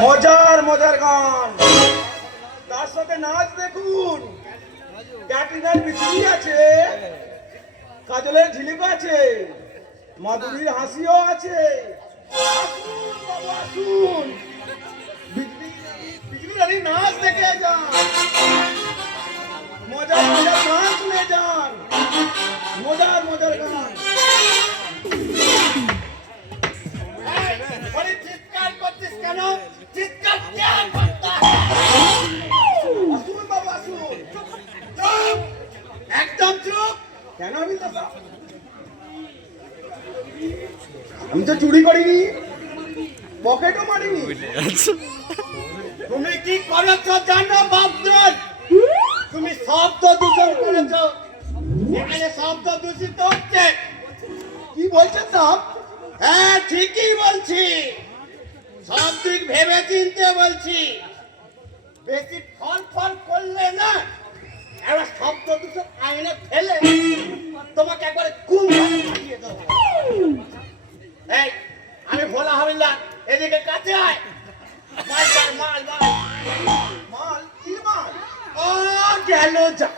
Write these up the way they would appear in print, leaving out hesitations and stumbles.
মজার মজার গান, তার সাথে নাচ দেখুন। ক্যাটরিনার বিজলি আছে, কাজলের ঝিলিক আছে, মাধুরীর হাসিও আছে। আসুন বাবু আসুন, বিজলি রানী নাচ দেখে যান, মজার মজার গান শুনে যান, মজার মজার গান। চিৎকার করছিস কেন? চিৎকার কেন করতে? আসুন বাবু আসুন। চুপ, একদম চুপ। কেন আমি তো চুরি করিনি, পকেটও মারিনি। তুমি কি করেছো জানো বাবজন? তুমি শব্দ দূষণ করেছো। এখানে শব্দ দূষিত হচ্ছে। কি বলছেন সাহেব? হ্যাঁ ঠিকই বলছি, সব দিক ভেবে চিনতে বলছি। বেশি ফল ফল করলে না, এবার শব্দ দূষণ আইনে ফেলে তোমাকে একবারে পাঠিয়ে দেবো। এই আমি ভোলা হবিল্লা, এদিকে কাছে আয়। মাল মাল মাল মাল মাল কি মাল? ও গেল যা।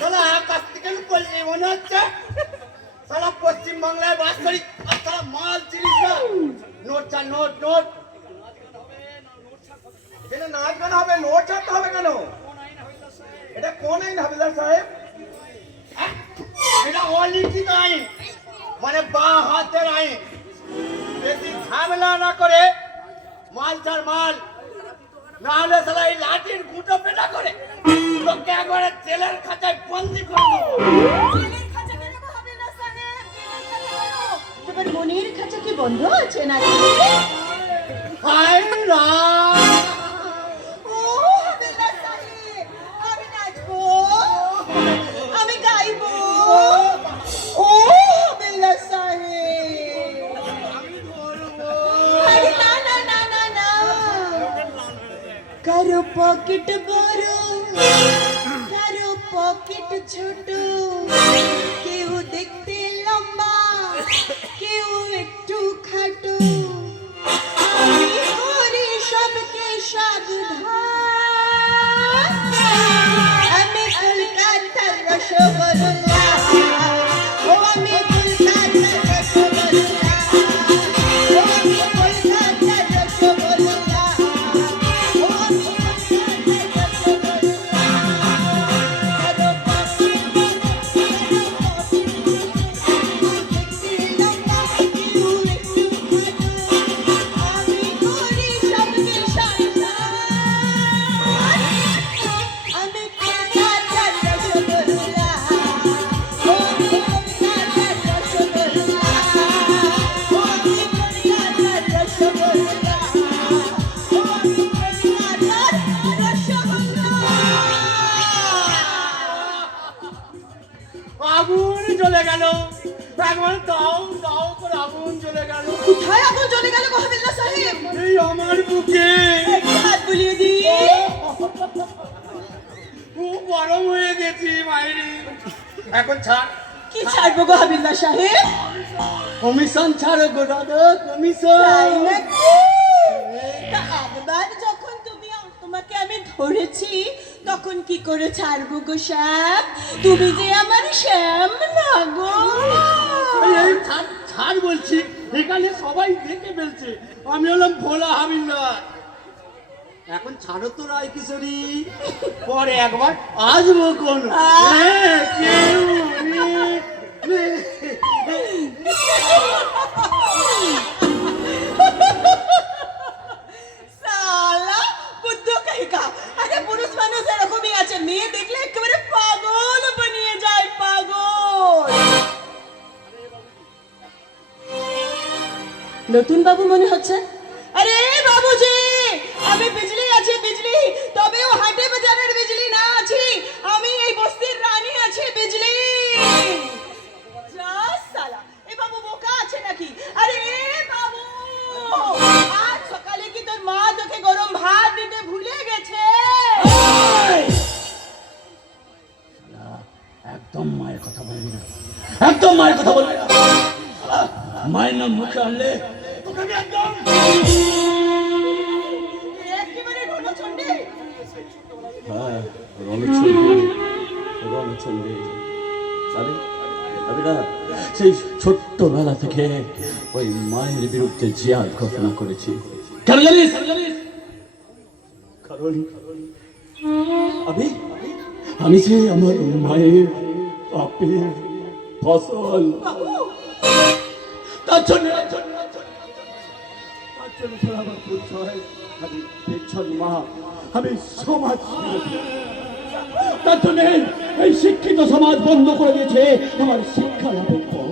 সালা আকাশ থেকে পড়লি মনে হচ্ছে। সালা পশ্চিম বাংলায় বাস করি আর সালা মাল চিনিস না। নোট চা নোট নোট। এটা নাচ গান হবে, নোট ছাড়তে হবে কেন? এটা কোন আইন হাবিলদার সাহেব? হ্যাঁ? এটা অলিখিত আইন, মানে বাঁ হাতের আইন। বেশি ঝামেলা না করে মাল ছাড় মাল, না হলে সালা এই লাঠির গুঁটো পেটা করে তোকে একবারে জেলের খাঁচায় বন্দি করে দেবো। জেলের খাঁচা কেন গো হাবিলদার সাহেব? জেলের খাঁচা কেন? তোমার মনের খাঁচা কি বন্ধ আছে নাকি? হায় রাম! ও হাবিলদার সাহেব, আমি নাচবো, আমি গাইবো। ও হাবিলদার সাহেব, আরে না না না না না, কারো পকেট বড়, কারো পকেট ছোট, কেউ দেখতে লম্বা, কেউ একটু খাটো। আমি করি সবকে সাবধান, আমি কলকাতার রসগোল্লা, ও আমি কলকাতার রসগোল্লা, ও আমি কলকাতার রসগোল্লা, ও আমি কলকাতার রসগোল্লা। কারো পকেট দেখতে লম্বা, কেউ একটু খাটো, আমি করি সবকে সাবধান, আমি কলকাতার রসগোল্লা, ও আমি কলকাতার রসগোল্লা, ও আমি কলকাতার রসগোল্লা, ও আমি কলকাতার রসগোল্লা। আগুন জ্বলে গেল, একবার দাও দাও করে আগুন জ্বলে গেল। কোথায় আগুন জ্বলে গেল গো হাবিলদার সাহেব? এই আমার বুকে একটু হাত বুলিয়ে দিই। খুব গরম হয়ে গেছি মাইরি। এখন ছাড়, কি ছাড়বো গো হাবিলদার সাহেব? কমিশন ছাড়ো গো দাদা, তাই কমিশন। নাকি? তা একবার যখন তোমাকে আমি ধরেছি, তখন কি করে ছাড়বো গো শ্যাম? তুমি যে আমার শ্যাম না গো। এই ছাড় ছাড় বলছি, এখানে সবাই দেখে ফেলছে আমি হলাম ভোলা হাবিলদার। এখন ছাড়ো তো রায় কিশোরী, পরে একবার আসবো কোন। কেউ সালা বুদ্ধ কাহিকা। আরে পুরুষ মানুষ এরকমই আছে, মেয়ে দেখলে একেবারে পাগল বানিয়ে যায়, পাগল। নতুন বাবু মনে হচ্ছে। আরে বাবুজি, আমি বিজলি আছি বিজলি, তবেও হাটে বাজারের বিজলি না আছি, আমি এই বস্তির রানী আছি বিজলি। যা সালা, এ বাবু বোকা আছে নাকি? আরে এ বাবু, আজ সকালে কি তোর মা তোকে গরম ভাত দিতে ভুলে গেছে? একদম মায়ের কথা বলবি না, একদম মায়ের কথা বলবি না। মায়ের নাম মুখে আনলে তোকে আমি একদম সেই ছোট্টবেলা থেকে ওই মায়ের বিরুদ্ধে জিহাদ ঘোষণা করেছি। কেন জানিস? কারণ আমি আমি যে আমার মায়ের পাপের ফসল, তার জন্য আমার পরিচয়, আমি পেছন মা, আমি সমাজ বিরোধী। তার জন্য এই শিক্ষিত সমাজ বন্ধ করে দিয়েছে আমার শিক্ষা লাভের পর।